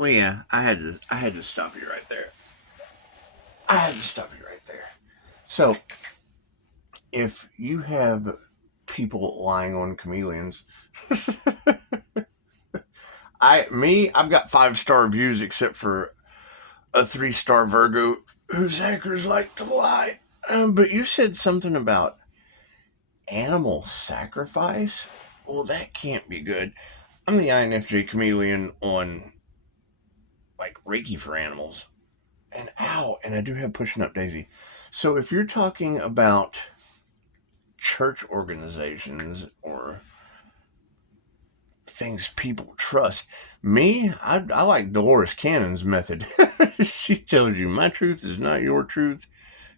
Well, yeah, I had to stop you right there. I had to stop you right there. So, if you have people lying on chameleons, I've got 5-star reviews except for a 3-star Virgo whose hackers like to lie. But you said something about animal sacrifice. Well, that can't be good. I'm the INFJ chameleon on like Reiki for animals. And ow, and I do have pushing up Daisy. So if you're talking about church organizations or things people trust, I like Dolores Cannon's method. She tells you my truth is not your truth,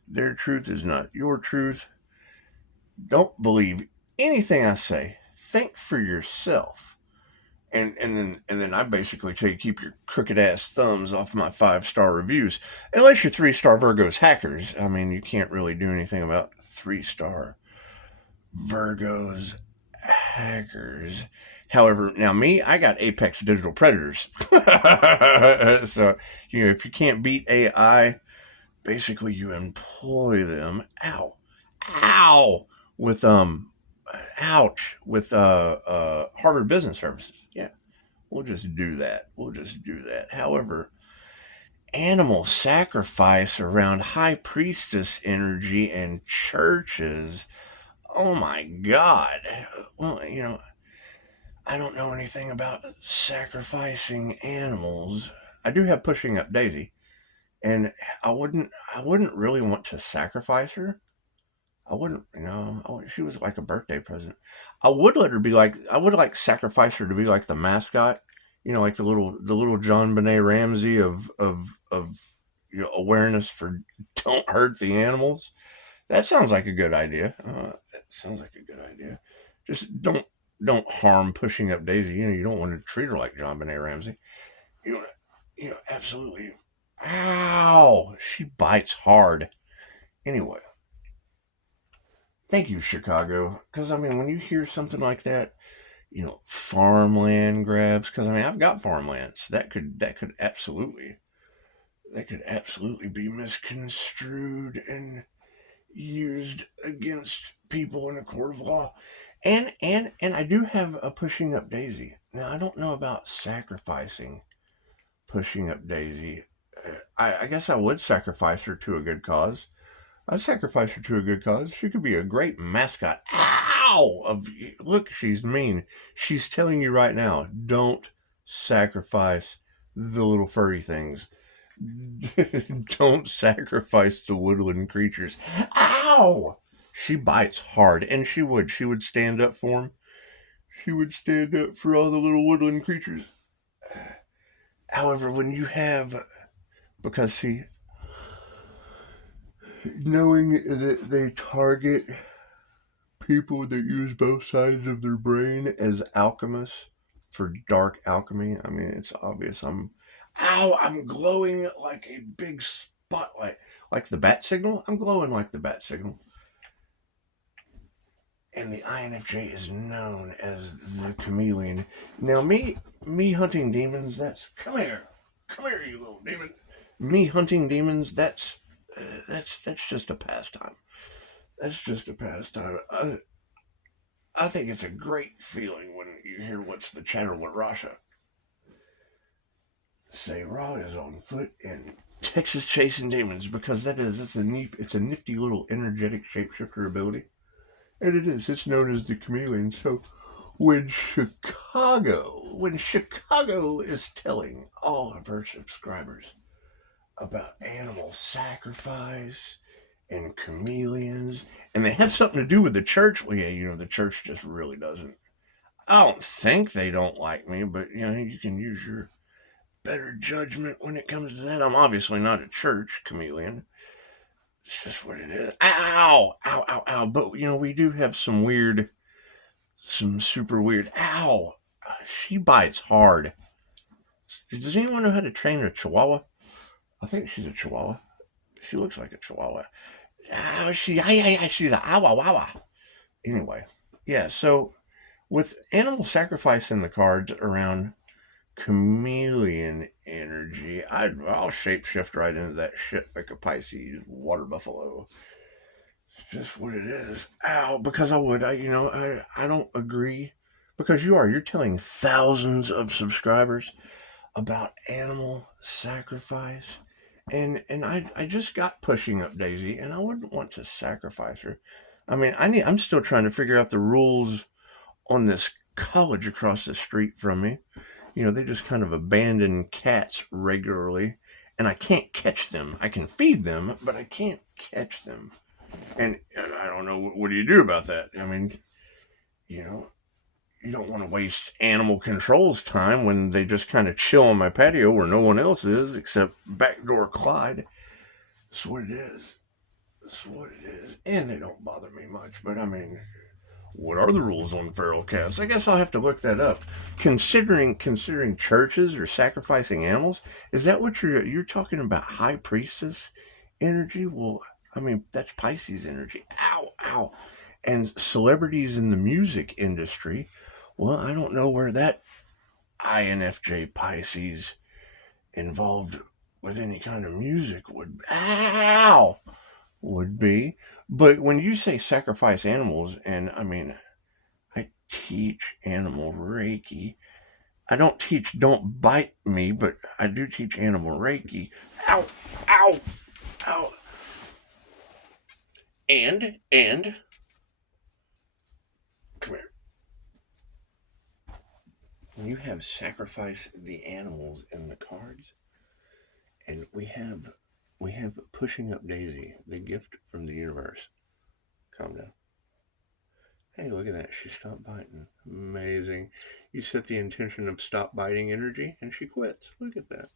their truth is not your truth. Don't believe anything I say. Think for yourself. And then I basically tell you keep your crooked ass thumbs off my 5-star reviews, unless you're 3-star Virgos hackers. I mean, you can't really do anything about 3-star Virgos hackers. However, now I got Apex Digital Predators. So if you can't beat AI, basically you employ them. Ow, with ouch with Harvard Business Services. Yeah. We'll just do that. However, animal sacrifice around high priestess energy and churches. Oh my God. Well, I don't know anything about sacrificing animals. I do have pushing up Daisy, and I wouldn't really want to sacrifice her. I wouldn't, she was like a birthday present. I would like sacrifice her to be like the mascot, like the little John Benet Ramsey of awareness for don't hurt the animals. That sounds like a good idea. Just don't harm pushing up Daisy. You don't want to treat her like John Benet Ramsey. You want to, absolutely. Ow! She bites hard. Anyway, thank you, Chicago. Because I mean, when you hear something like that, farmland grabs. Because I mean, I've got farmlands. That could absolutely be misconstrued and used against people in a court of law. And I do have a pushing up Daisy. Now I don't know about sacrificing pushing up Daisy. I guess I would sacrifice her to a good cause. I'd sacrifice her to a good cause. She could be a great mascot. Ow! Look, she's mean. She's telling you right now, don't sacrifice the little furry things. Don't sacrifice the woodland creatures. Ow! She bites hard, and she would stand up for them. She would stand up for all the little woodland creatures. However, when you have, because see, knowing that they target people that use both sides of their brain as alchemists for dark alchemy, I mean, it's obvious. I'm glowing like a big spotlight. Like the bat signal? I'm glowing like the bat signal. And the INFJ is known as the chameleon. Now, me hunting demons, come here, you little demon. Me hunting demons, that's just a pastime. That's just a pastime. I think it's a great feeling when you hear what's the chatter Rasha say. Raw is on foot and Texas chasing demons, because it's a nifty little energetic shapeshifter ability. And it's known as the chameleon. So when Chicago is telling all of her subscribers about animal sacrifice and chameleons, and they have something to do with the church, well, yeah, the church just really doesn't. I don't think they don't like me, but you can use your better judgment when it comes to that. I'm obviously not a church chameleon. It's just what it is. Ow! Ow, ow, ow. But, we do have some super weird. Ow! She bites hard. Does anyone know how to train a chihuahua? I think she's a chihuahua. She looks like a chihuahua. Ow, she's a ow. Anyway, yeah, so with animal sacrifice in the cards around chameleon energy. I'll shapeshift right into that shit like a Pisces water buffalo. It's just what it is. Ow, because I don't agree. Because you're telling thousands of subscribers about animal sacrifice. And I just got pushing up Daisy, and I wouldn't want to sacrifice her. I mean, I'm still trying to figure out the rules on this college across the street from me. They just kind of abandon cats regularly, and I can't catch them. I can feed them, but I can't catch them. And I don't know, what do you do about that? I mean, you know, you don't want to waste animal control's time when they just kind of chill on my patio where no one else is except backdoor Clyde. That's what it is. That's what it is. And they don't bother me much. But I mean, what are the rules on feral cats? I guess I'll have to look that up. Considering churches or sacrificing animals, is that what you're talking about? High priestess energy? Well, I mean, that's Pisces energy. Ow, ow. And celebrities in the music industry. Well, I don't know where that INFJ Pisces involved with any kind of music would be. But when you say sacrifice animals, and I mean, I teach animal Reiki. I don't teach don't bite me, but I do teach animal Reiki. Ow, ow, ow. And, come here. When you have sacrifice the animals in the cards, and we have pushing up Daisy, the gift from the universe. Calm down. Hey, look at that. She stopped biting. Amazing. You set the intention of stop biting energy, and she quits. Look at that.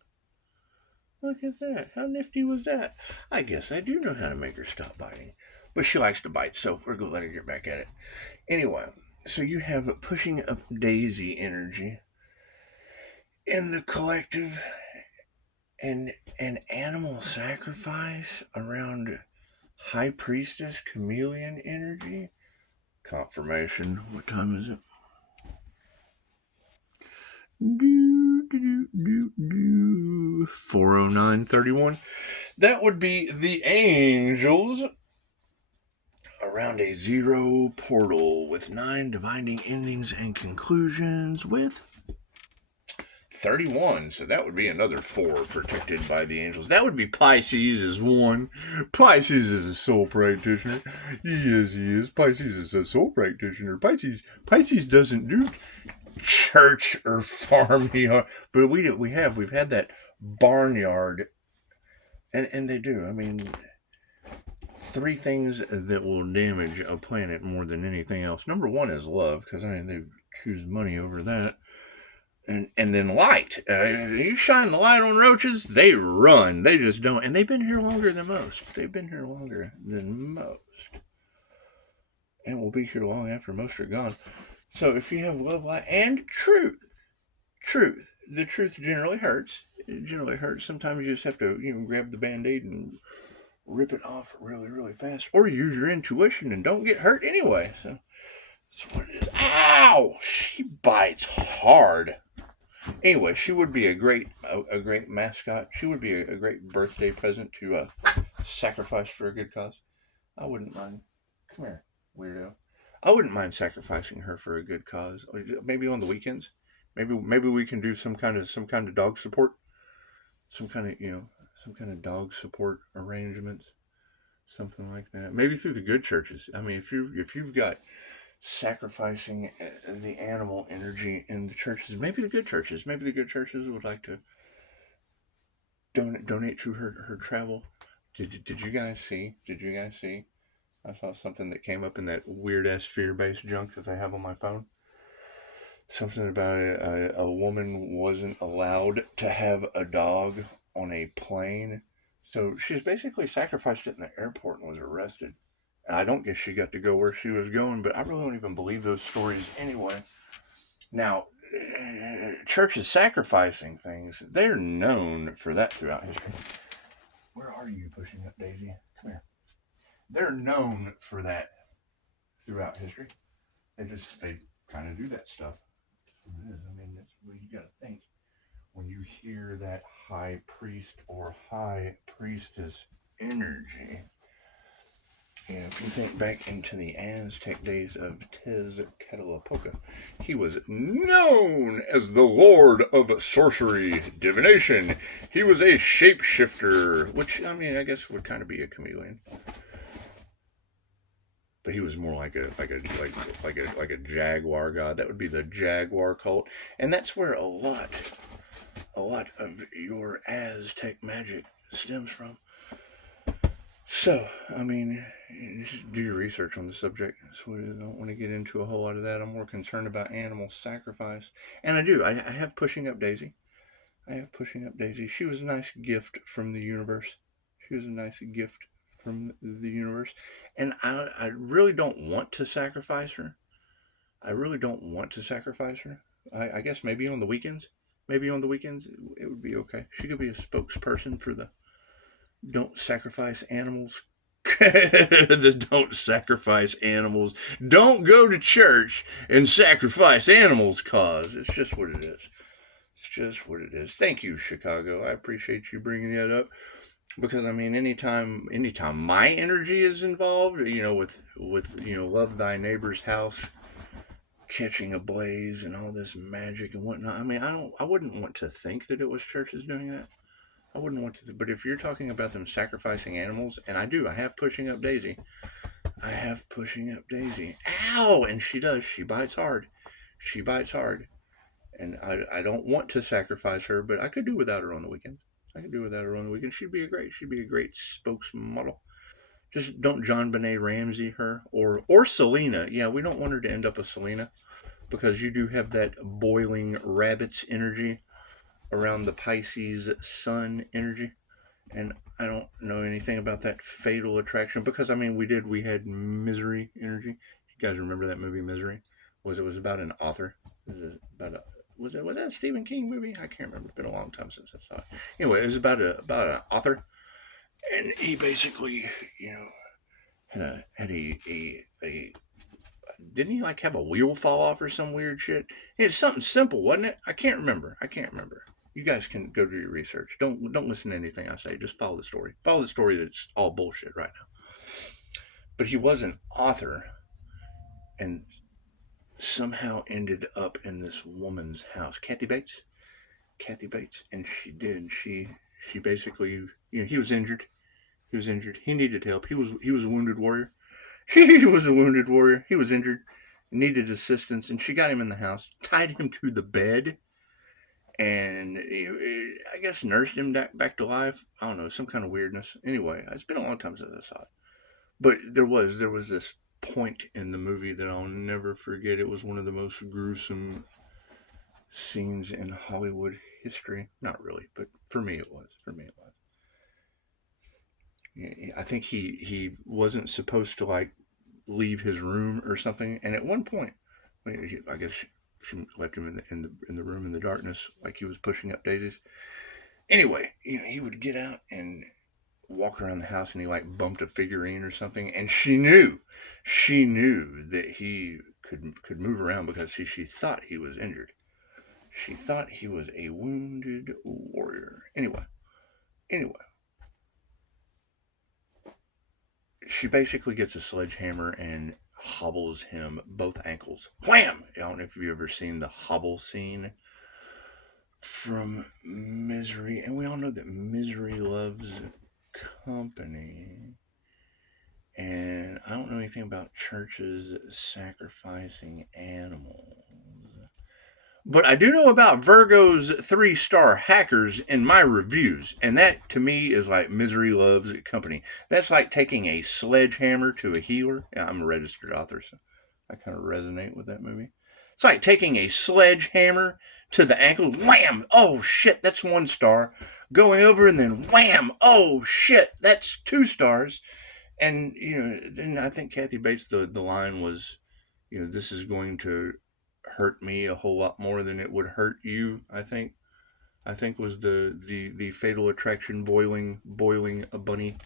Look at that. How nifty was that? I guess I do know how to make her stop biting. But she likes to bite, so we're going to let her get back at it. Anyway, so you have pushing up Daisy energy in the collective, and an animal sacrifice around High Priestess chameleon energy. Confirmation. What time is it? 4:09:31. That would be the angels around a zero portal with 9 dividing endings and conclusions with 31. So that would be another 4 protected by the angels. That would be Pisces as 1. Pisces is a soul practitioner. Yes, he is. Pisces is a soul practitioner. Pisces doesn't do church or farm yard, but we've had that barnyard, and they do. I mean, 3 things that will damage a planet more than anything else. Number 1 is love, because I mean they choose money over that. And then light. You shine the light on roaches, they run. They just don't. And they've been here longer than most. And will be here long after most are gone. So if you have love, light, and truth. The truth generally hurts. It generally hurts. Sometimes you just have to, grab the Band-Aid and rip it off really, really fast. Or use your intuition and don't get hurt anyway. So that's what it is. Ow! She bites hard. Anyway, she would be a great mascot. She would be a great birthday present to sacrifice for a good cause. I wouldn't mind. Come here, weirdo. I wouldn't mind sacrificing her for a good cause. Maybe on the weekends. Maybe we can do some kind of dog support. Some kind of dog support arrangements. Something like that. Maybe through the good churches. I mean, if you've got sacrificing the animal energy in the churches, maybe the good churches would like to donate to her travel. Did you guys see? I saw something that came up in that weird ass fear-based junk that I have on my phone. Something about a woman wasn't allowed to have a dog on a plane, so she's basically sacrificed it in the airport and was arrested. And I don't guess she got to go where she was going, but I really don't even believe those stories anyway. Now, churches sacrificing things, they're known for that throughout history. Where are you pushing up, Daisy? Come here. They're known for that throughout history. They kind of do that stuff. That's what it is. I mean, that's what you got to think. hear that high priest or high priestess energy, if you think back into the Aztec days of Tezcatlipoca, he was known as the Lord of Sorcery, Divination. He was a shapeshifter, which, I mean, I guess would kind of be a chameleon. But he was more like a jaguar god. That would be the jaguar cult. And that's where a lot of your Aztec magic stems from. So, I mean, just do your research on the subject. So I don't want to get into a whole lot of that. I'm more concerned about animal sacrifice. And I do. I have Pushing Up Daisy. She was a nice gift from the universe. And I really don't want to sacrifice her. I guess maybe on the weekends. It would be okay. She could be a spokesperson for the Don't Sacrifice Animals. The Don't Sacrifice Animals. Don't go to church and sacrifice animals cause. It's just what it is. Thank you, Chicago. I appreciate you bringing that up. Because, I mean, anytime my energy is involved, with love thy neighbor's house catching a blaze and all this magic and whatnot. I mean, I wouldn't want to think that it was churches doing that. I wouldn't want to, but if you're talking about them sacrificing animals, and I have Pushing Up Daisy. Ow! And she does. She bites hard. And I don't want to sacrifice her, but I could do without her on the weekend. She'd be a great spokesmodel. Just don't John Benet Ramsey her or Selena. Yeah, we don't want her to end up a Selena, because you do have that boiling rabbit's energy around the Pisces sun energy, and I don't know anything about that fatal attraction, because I mean we had Misery energy. You guys remember that movie Misery? It was about an author. Was that a Stephen King movie? I can't remember. It's been a long time since I saw it. Anyway, it was about an author, and he basically had a didn't he have a wheel fall off or some weird shit? It's something simple, wasn't it? I can't remember. You guys can go do your research. Don't listen to anything I say. Just follow the story. That's all bullshit right now. But he was an author, and somehow ended up in this woman's house, Kathy Bates, and she basically, he was injured. He needed help. He was a wounded warrior. He was injured, needed assistance, and she got him in the house, tied him to the bed, and I guess nursed him back to life. I don't know, some kind of weirdness. Anyway, it's been a long time since I saw it. But there was this point in the movie that I'll never forget. It was one of the most gruesome scenes in Hollywood history. Not really, but for me it was. I think he wasn't supposed to leave his room or something, and at one point, I guess she left him in the room in the darkness, like he was pushing up daisies. Anyway, he would get out and walk around the house, and he bumped a figurine or something, and she knew that he could move around, because she thought he was injured. She thought he was a wounded warrior. Anyway. She basically gets a sledgehammer and hobbles him both ankles. Wham! I don't know if you've ever seen the hobble scene from Misery. And we all know that misery loves company. And I don't know anything about churches sacrificing animals. But I do know about Virgo's 3-star hackers in my reviews. And that, to me, is like misery loves company. That's like taking a sledgehammer to a healer. Yeah, I'm a registered author, so I kind of resonate with that movie. It's like taking a sledgehammer to the ankle. Wham! Oh, shit, that's 1 star. Going over and then wham! Oh, shit, that's 2 stars. And, then I think Kathy Bates, the line was, this is going to hurt me a whole lot more than it would hurt you. I think was the fatal attraction, boiling a bunny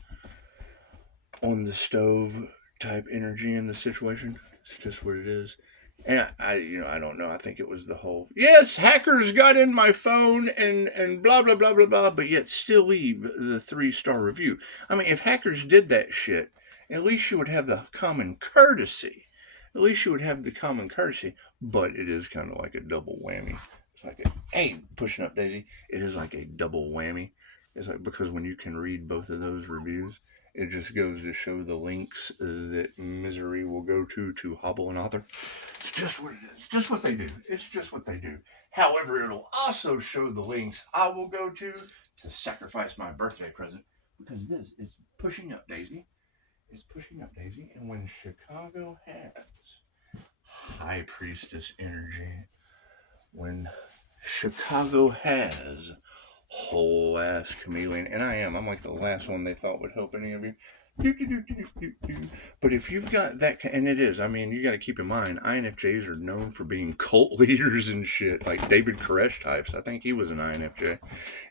on the stove type energy in the situation. It's just what it is. And I don't know. I think it was the whole, yes, hackers got in my phone and blah, blah, blah, blah, blah, but yet still leave the 3-star review. I mean, if hackers did that shit, at least you would have the common courtesy. At least you would have the common courtesy, but it is kind of like a double whammy. It's like, hey, pushing up Daisy, it is like a double whammy. It's like, because when you can read both of those reviews, it just goes to show the links that misery will go to hobble an author. It's just what it is. Just what they do. It's just what they do. However, it'll also show the links I will go to sacrifice my birthday present, because it is. It's pushing up Daisy. It's pushing up Daisy. And when Chicago has High Priestess energy, when Chicago has whole ass chameleon, and I'm like the last one they thought would help any of you. But if you've got that, and it is, I mean, you got to keep in mind, INFJs are known for being cult leaders and shit, like David Koresh types. I think he was an INFJ.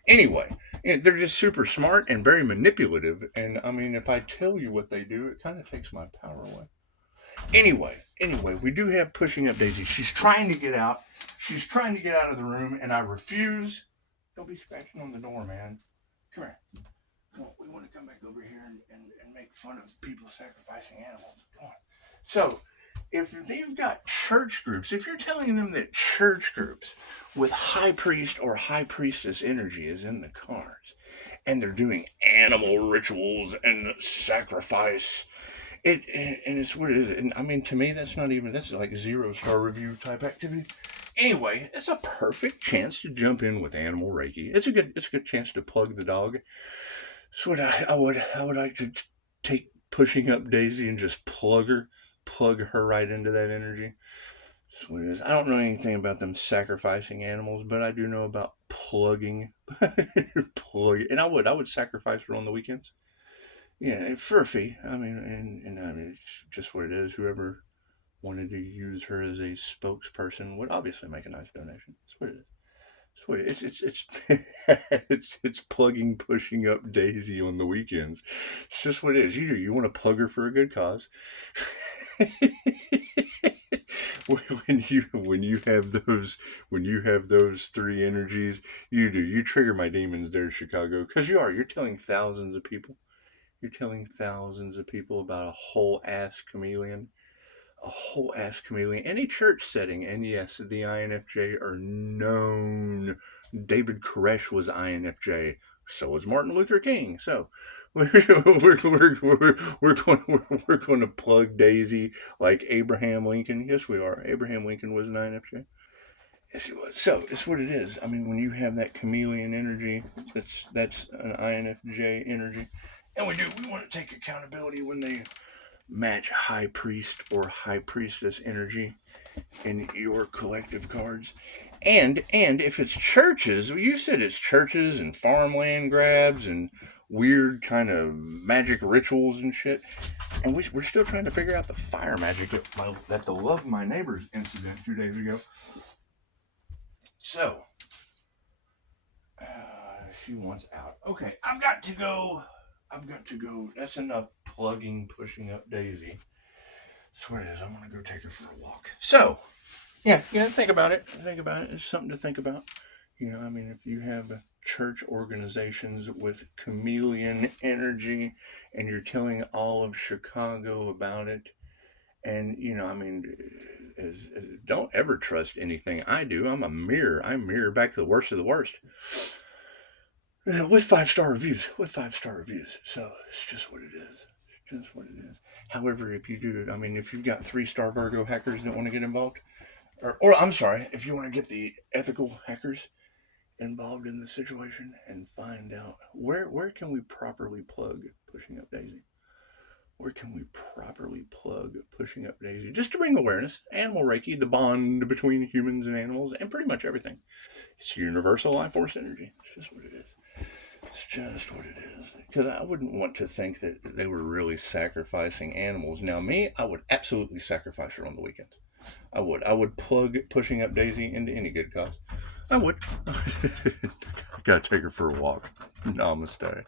Anyway, they're just super smart and very manipulative. And I mean, if I tell you what they do, it kind of takes my power away. Anyway, we do have pushing up Daisy. She's trying to get out. She's trying to get out of the room, and I refuse. Don't be scratching on the door, man. Come here. Come on. We want to come back over here and make fun of people sacrificing animals. Come on. So, if they've got church groups, if you're telling them that church groups with high priest or high priestess energy is in the cards, and they're doing animal rituals and sacrifice, and it's what it is. And I mean, to me, this is like 0-star review type activity. Anyway, it's a perfect chance to jump in with animal Reiki. It's a good chance to plug the dog. So I would like to take pushing up Daisy and just plug her right into that energy. That's what it is. I don't know anything about them sacrificing animals, but I do know about plugging. And I would sacrifice her on the weekends. Yeah, for a fee. I mean, and I mean, it's just what it is. Whoever wanted to use her as a spokesperson would obviously make a nice donation. That's what it is. That's what it is. It's plugging, pushing up Daisy on the weekends. It's just what it is. You want to plug her for a good cause. when you have those 3 energies, you trigger my demons there, Chicago, because you're telling thousands of people. You're telling thousands of people about a whole ass chameleon. In a church setting. And yes, the INFJ are known. David Koresh was INFJ. So was Martin Luther King. So we're going to plug Daisy like Abraham Lincoln. Yes, we are. Abraham Lincoln was an INFJ. Yes, he was. So it's what it is. I mean, when you have that chameleon energy, that's an INFJ energy. And we want to take accountability when they match high priest or high priestess energy in your collective cards. And if it's churches, you said it's churches and farmland grabs and weird kind of magic rituals and shit. And we're still trying to figure out the fire magic that the Love My Neighbors incident 2 days ago. So, she wants out. Okay, I've got to go. That's enough plugging, pushing up Daisy. That's what it is. I'm going to go take her for a walk. So, yeah, think about it. It's something to think about. I mean, if you have church organizations with chameleon energy and you're telling all of Chicago about it, and, I mean, don't ever trust anything I do. I'm a mirror. I mirror back to the worst of the worst. With 5-star reviews. So it's just what it is. However, if you've got 3-star Virgo hackers that want to get involved, or I'm sorry, if you want to get the ethical hackers involved in the situation and find out where can we properly plug pushing up Daisy? Where can we properly plug pushing up Daisy? Just to bring awareness, animal Reiki, the bond between humans and animals, and pretty much everything. It's universal life force energy. It's just what it is. Because I wouldn't want to think that they were really sacrificing animals. Now, me, I would absolutely sacrifice her on the weekends. I would plug pushing up Daisy into any good cause. I would. Gotta take her for a walk. Namaste.